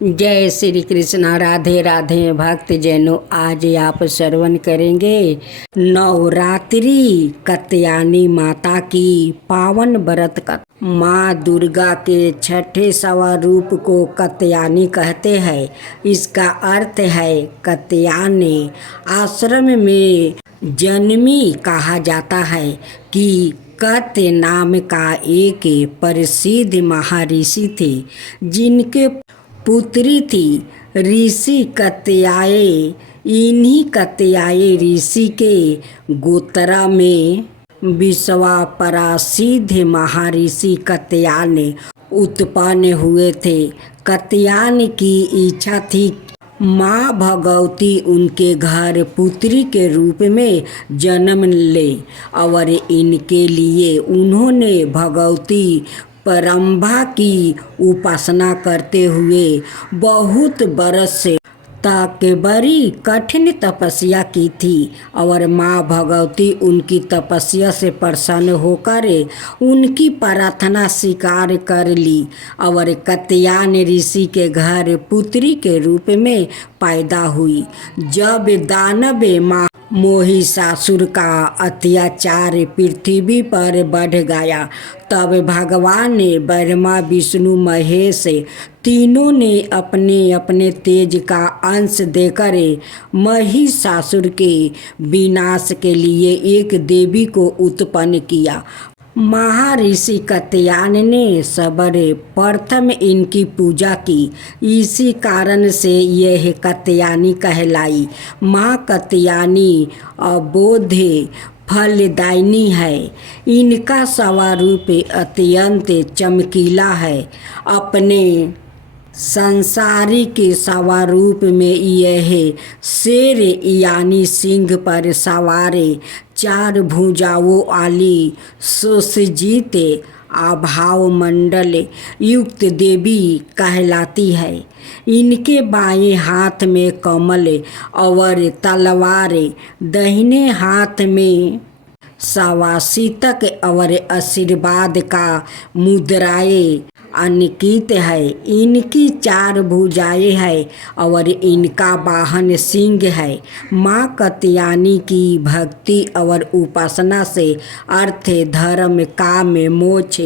जय श्री कृष्णा। राधे राधे भक्त जैनो। आज आप श्रवण करेंगे नवरात्रि कात्यायनी माता की पावन व्रत कथा। माँ दुर्गा के छठे स्वरूप को कात्यायनी कहते हैं। इसका अर्थ है कात्यायनी। आश्रम में जन्मी कहा जाता है कि कात्य नाम का एक प्रसिद्ध महर्षि थे, जिनके पुत्री थी ऋषि कात्याय। इन्हीं कात्याय ऋषि के गोत्रा में विश्वा प्रसिद्ध महर्षि कात्यायन उत्पन्न हुए थे। कात्यायन की इच्छा थी माँ भगवती उनके घर पुत्री के रूप में जन्म ले, और इनके लिए उन्होंने भगवती परम्भा की उपासना करते हुए बहुत बरस तक बड़ी कठिन तपस्या की थी। और माँ भगवती उनकी तपस्या से प्रसन्न होकर उनकी प्रार्थना स्वीकार कर ली और कात्यायन ऋषि के घर पुत्री के रूप में पैदा हुई। जब दानव महिषासुर का अत्याचार पृथ्वी पर बढ़ गया, तब भगवान ने ब्रह्मा विष्णु महेश तीनों ने अपने अपने तेज का अंश देकर महिषासुर के विनाश के लिए एक देवी को उत्पन्न किया। महर्षि कात्यायन ने सर्वप्रथम इनकी पूजा की। इसी कारण से यह कात्यायनी कहलाई। माँ कात्यायनी अबोध फलदायिनी है। इनका स्वरूप अत्यंत चमकीला है। अपने सांसारिक स्वरूप में यह शेर यानी सिंह पर सवार चार भुजाओं वाली सुसज्जित आभाव मंडल युक्त देवी कहलाती है। इनके बाएं हाथ में कमल और तलवार, दाहिने हाथ में स्वासितक और आशीर्वाद का मुद्राएं अंकित है। इनकी चार भुजाएं हैं और इनका वाहन सिंह है। माँ कात्यायनी की भक्ति और उपासना से अर्थ, धर्म, काम, मोक्ष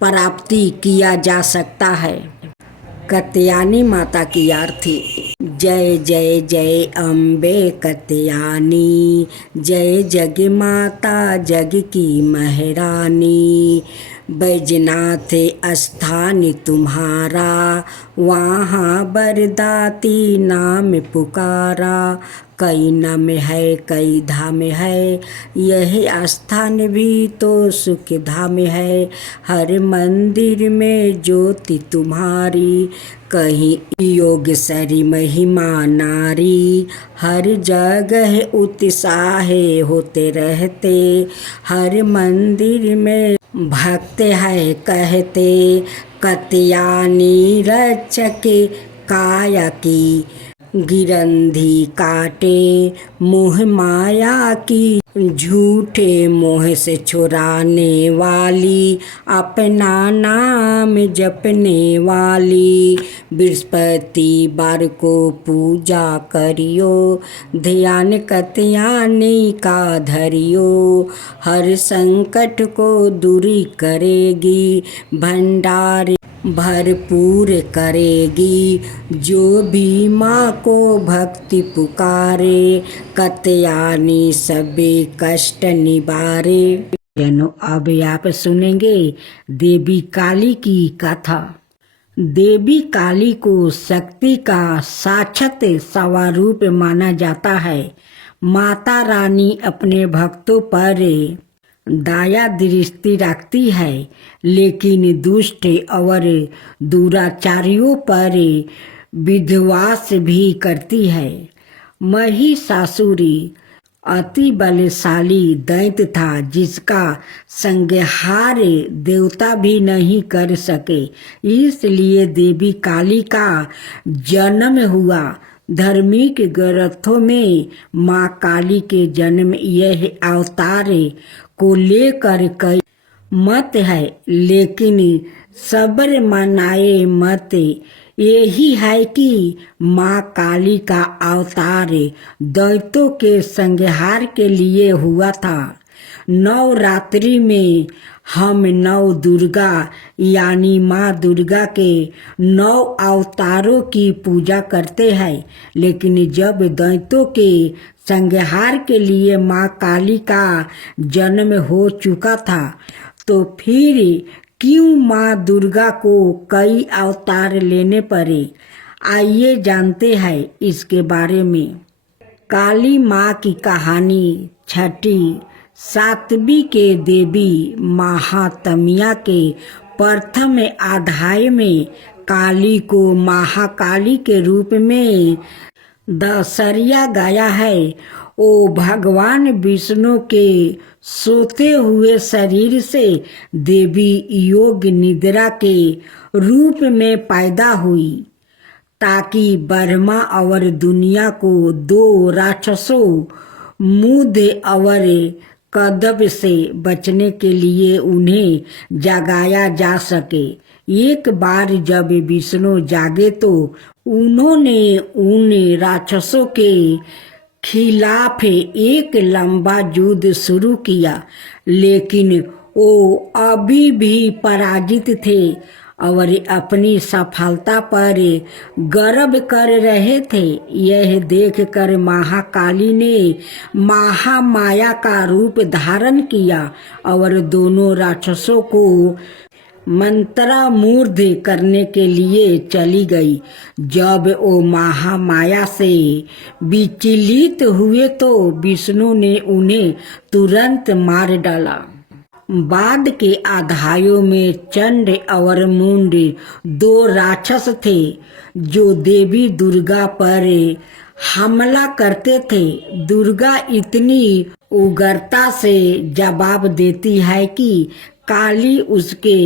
प्राप्ति किया जा सकता है। कात्यायनी माता की आरती। जय जय जय अम्बे कात्यायनी, जय जग माता जग की महारानी। बैजनाथ स्थान तुम्हारा, वहाँ बरदाती नाम पुकारा। कई नाम है कई धाम है, यह स्थान भी तो सुख धाम है। हर मंदिर में ज्योति तुम्हारी, कहीं योगेश्वरी महिमा नारी। हर जगह उत्साह होते रहते, हर मंदिर में भक्त है कहते। कात्यायनी रक्षक काया की, गिरंधी काटे मोह माया की। झूठे मोह से छुड़ाने वाली, अपना नाम जपने वाली। बृहस्पतिवार को पूजा करियो, ध्यान कात्यायनी का धरियो। हर संकट को दूरी करेगी, भंडार भरपूर करेगी। जो भी माँ को भक्ति पुकारे, कात्यायनी सभी कष्ट निवारे। अब आप सुनेंगे देवी काली की कथा। देवी काली को शक्ति का साक्षात स्वरूप माना जाता है। माता रानी अपने भक्तों पर दया दृष्टि रखती है, लेकिन दुष्ट और दुराचारियों पर विध्वंस भी करती है। महिषासुर अति बलशाली दैत्य था, जिसका संहार देवता भी नहीं कर सके। इसलिए देवी काली का जन्म हुआ। धार्मिक ग्रंथों में माँ काली के जन्म यह अवतार को लेकर कई मत है, लेकिन सबर मनाए मत यही है कि माँ काली का अवतार दैत्यों के संहार के लिए हुआ था। नवरात्रि में हम नव दुर्गा यानी माँ दुर्गा के 9 अवतारों की पूजा करते हैं, लेकिन जब दैत्यों के संहार के लिए माँ काली का जन्म हो चुका था तो फिर क्यों माँ दुर्गा को कई अवतार लेने पड़े? आइए जानते हैं इसके बारे में। काली माँ की कहानी छठी सातवीं के देवी महात्म्य के प्रथम अध्याय में काली को महाकाली के रूप में दर्शाया गया है। वो भगवान विष्णु के सोते हुए शरीर से देवी योग निद्रा के रूप में पैदा हुई ताकि ब्रह्मा और दुनिया को 2 राक्षसों मुद और कदब से बचने के लिए उन्हें जगाया जा सके। एक बार जब विष्णु जागे तो उन्होंने उन राक्षसों के खिलाफ एक लंबा युद्ध शुरू किया, लेकिन वो अभी भी पराजित थे और अपनी सफलता पर गर्व कर रहे थे। यह देखकर महाकाली ने महामाया का रूप धारण किया और दोनों राक्षसों को मंत्रमुग्ध करने के लिए चली गई। जब वो महामाया से विचलित हुए तो विष्णु ने उन्हें तुरंत मार डाला। बाद के अध्यायों में चंड और मुंड 2 राक्षस थे जो देवी दुर्गा पर हमला करते थे। दुर्गा इतनी उग्रता से जवाब देती है कि काली उसके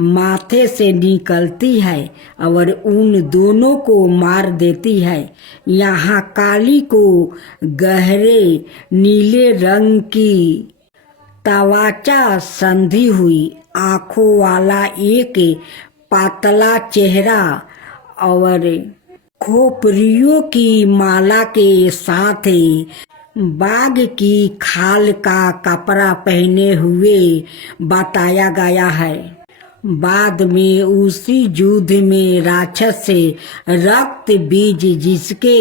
माथे से निकलती है और उन दोनों को मार देती है। यहाँ काली को गहरे नीले रंग की त्वचा संधि हुई, आंखों वाला एक पतला चेहरा और खोपड़ियों की माला के साथ बाघ की खाल का कपड़ा पहने हुए बताया गया है। बाद में उसी युद्ध में राक्षस से रक्त बीज जिसके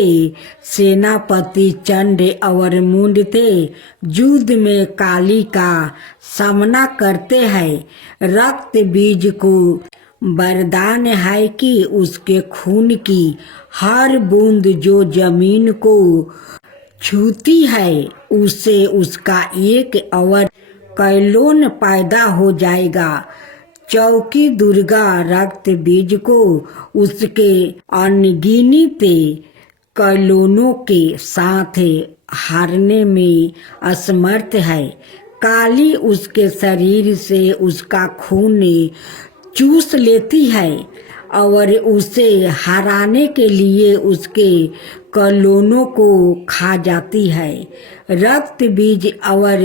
सेनापति चंड और मुंड थे युद्ध में काली का सामना करते हैं। रक्त बीज को वरदान है कि उसके खून की हर बूंद जो जमीन को छूती है उससे उसका एक और कैलोन पैदा हो जाएगा। चौकी दुर्गा रक्त बीज को उसके अनगिनत कैलोनों के साथ हारने में असमर्थ है। काली उसके शरीर से उसका खून चूस लेती है और उसे हराने के लिए उसके कैलोनों को खा जाती है। रक्त बीज और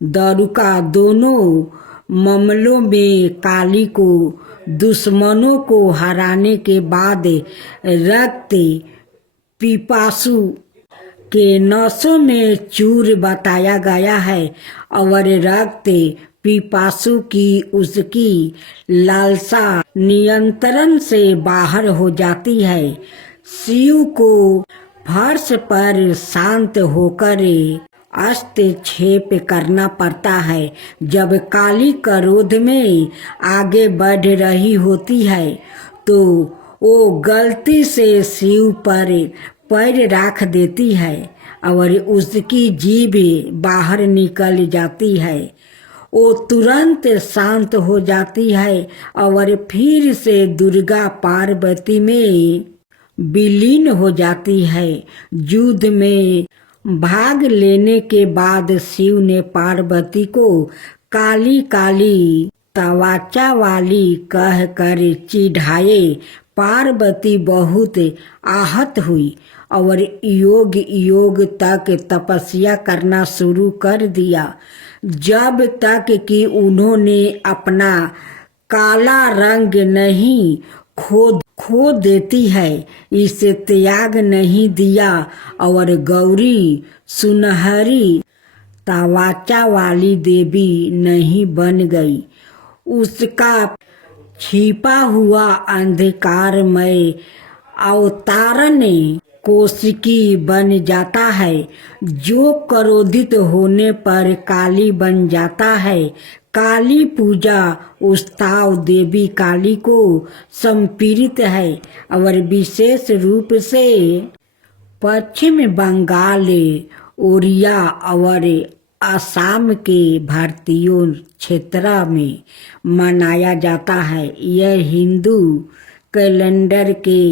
दारुका दोनों मामलों में काली को दुश्मनों को हराने के बाद रक्त पिपासु के नसों में चूर बताया गया है और रक्त पिपासु की उसकी लालसा नियंत्रण से बाहर हो जाती है। शिव को फर्श पर शांत होकर हस्तक्षेप करना पड़ता है। जब काली क्रोध में आगे बढ़ रही होती है तो वो गलती से शिव पर पैर रख देती है और उसकी जीभ बाहर निकल जाती है। वो तुरंत शांत हो जाती है और फिर से दुर्गा पार्वती में विलीन हो जाती है। युद्ध में भाग लेने के बाद शिव ने पार्वती को काली काली त्वचा वाली कहकर चिढ़ाए। पार्वती बहुत आहत हुई और योग योग तक तपस्या करना शुरू कर दिया जब तक कि उन्होंने अपना काला रंग नहीं खो देती है, इसे त्याग नहीं दिया और गौरी सुनहरी तवाचा वाली देवी नहीं बन गई। उसका छिपा हुआ अंधकारमय अवतारण कोशिकी बन जाता है। जो क्रोधित होने पर काली बन जाता है। काली पूजा उत्सव देवी काली को समर्पित है और विशेष रूप से पश्चिम बंगाल, ओडिया और असम के भारतीयों क्षेत्र में मनाया जाता है। यह हिंदू कैलेंडर के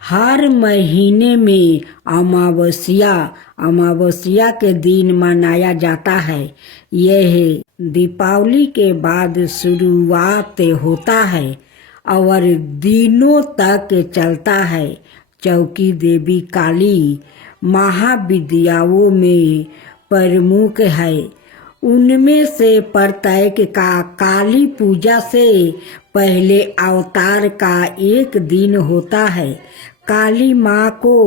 हर महीने में अमावस्या के दिन मनाया जाता है। यह दीपावली के बाद शुरुआत होता है और दिनों तक चलता है। चौकी देवी काली महाविद्याओं में प्रमुख है। उनमें से प्रत्येक का काली पूजा से पहले अवतार का एक दिन होता है। काली माँ को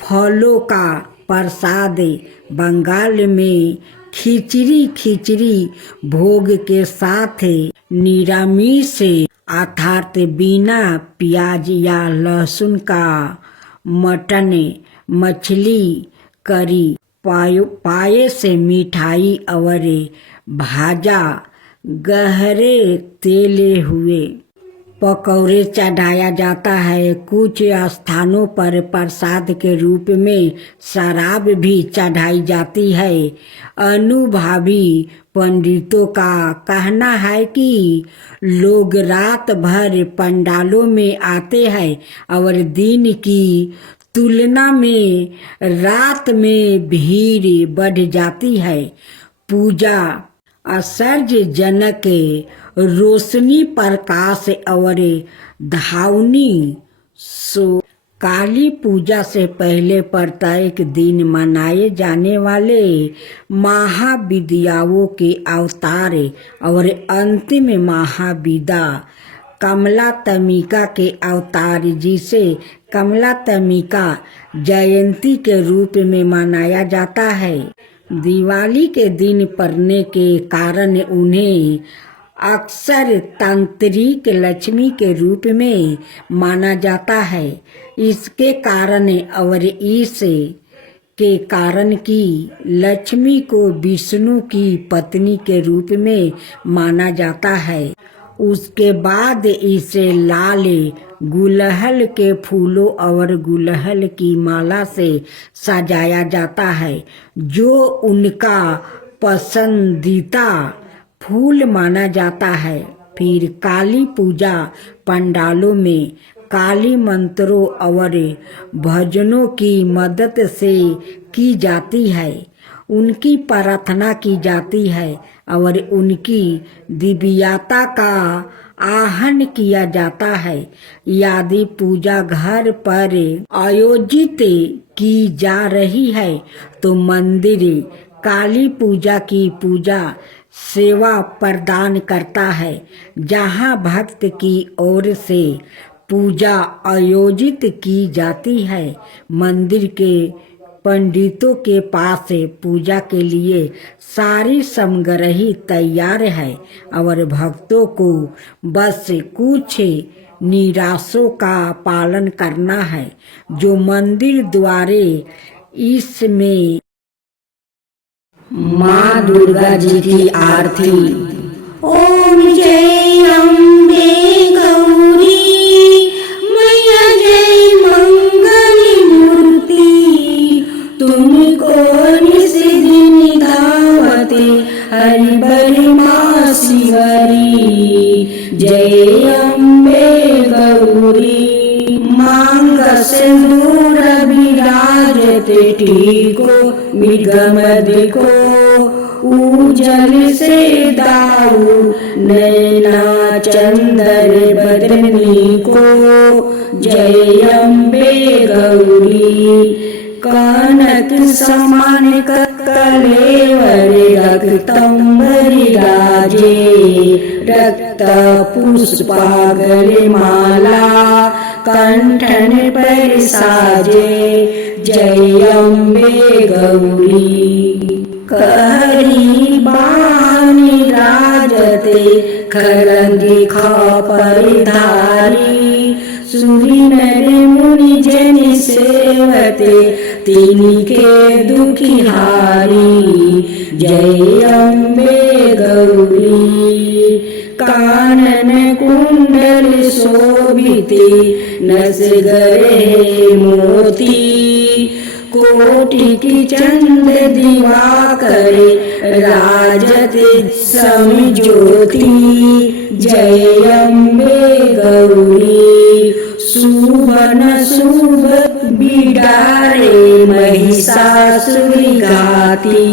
फलों का प्रसाद बंगाल में खिचड़ी भोग के साथ निरामिष अर्थात बिना प्याज या लहसुन का मटन, मछली, करी, पायस, मिठाई और भाजा गहरे तेले हुए पकौड़े चढ़ाया जाता है। कुछ स्थानों पर प्रसाद के रूप में शराब भी चढ़ाई जाती है। अनुभवी पंडितों का कहना है कि लोग रात भर पंडालों में आते हैं और दिन की तुलना में रात में भीड़ बढ़ जाती है। पूजा आश्चर्यजनक रोशनी, प्रकाश और धावनी सो काली पूजा से पहले प्रत्येक दिन मनाए जाने वाले महाविद्याओं के अवतार और अंतिम महाविद्या कमलात्मिका के अवतार, जिसे कमलात्मिका जयंती के रूप में मनाया जाता है, दिवाली के दिन पड़ने के कारण उन्हें अक्सर तांत्रिक लक्ष्मी के रूप में माना जाता है। इसके कारण और इस के कारण कि लक्ष्मी को विष्णु की पत्नी के रूप में माना जाता है। उसके बाद इसे लाल गुलहल के फूलों और गुलहल की माला से सजाया जाता है, जो उनका पसंदीदा फूल माना जाता है। फिर काली पूजा पंडालों में काली मंत्रों और भजनों की मदद से की जाती है। उनकी प्रार्थना की जाती है और उनकी दिव्यता का आहन किया जाता है। यदि पूजा घर पर आयोजित की जा रही है तो मंदिर काली पूजा की पूजा सेवा प्रदान करता है, जहां भक्त की ओर से पूजा आयोजित की जाती है। मंदिर के पंडितों के पास पूजा के लिए सारी सामग्री तैयार है और भक्तों को बस कुछ निर्देशों का पालन करना है, जो मंदिर द्वारे इसमें माँ दुर्गा जी की आरती। ओम जय अम्बे गौरी मैया, जय मंगल मूर्ति, तुमको निस दिन दावते हरि बल माँ शिवरी। जय अम्बे गौरी मांग सिंदूर विराजते टीको, मृगमद को उजल से दाऊ, नैना चंदर बदनी को। जय अम्बे गौरी कनक समान कलेवर रक्तंबरी राजे रक्त पुष्पागले माला कंठन पर साजे जय अम्बे गौरी कहरी बानी राजते खरंगी खापर धारी सुरी नर मुनि जन सेवते तिनके दुखी हारी जय अम्बे गौरी कानन कुंडल शोभिते नस गरे मोती कोटि की चंद दिवाकरे राजते समज्योति जय अम्बे गौरी सुवन शुभ बिडारे महिषासुरी घाती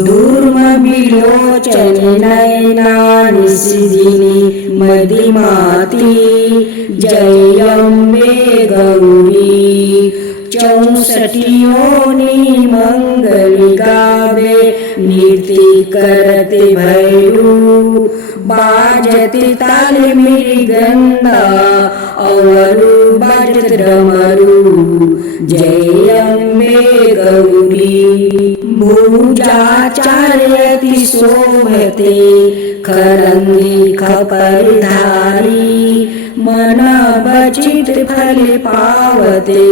दूर्म विलोचन नयना निशिदिनी मदिमाती जय अम्बे गौरी 64 योनि मंगल गावे नृत्य करते भैरू बाजते ताल मृदंगा और बाजत डमरू जय अम्बे गौरी भुजाचार्यति शोभते खरंगी खपर धारी मन बचित फल पावते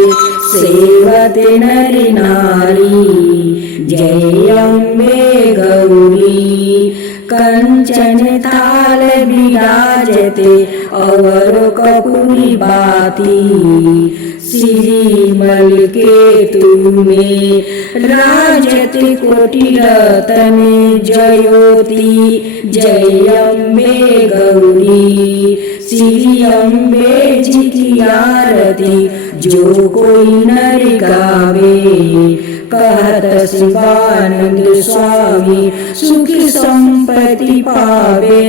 सेवते नरि नारी जय अम्बे गौरी कंचन थाल विराजते और कपूरी बाती श्रीमल के तुम्हें राजते कोटि रतन जयोति जय अम्बे गौरी श्री अम्बे जी की आरती जो कोई नर गावे कहत शिवानंद स्वामी सुखी संपत्ति पावे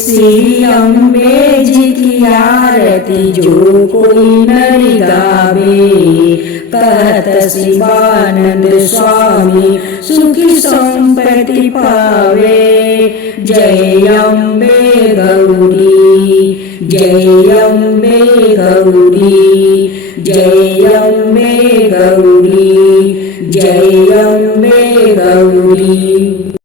श्री अम्बे जी की आरती जो कोई नर गावे कहत शिवानंद स्वामी सुखी संपत्ति पावे जय अम्बे गौरी जय अम्बे गौरी जय अम्बे गौरी जय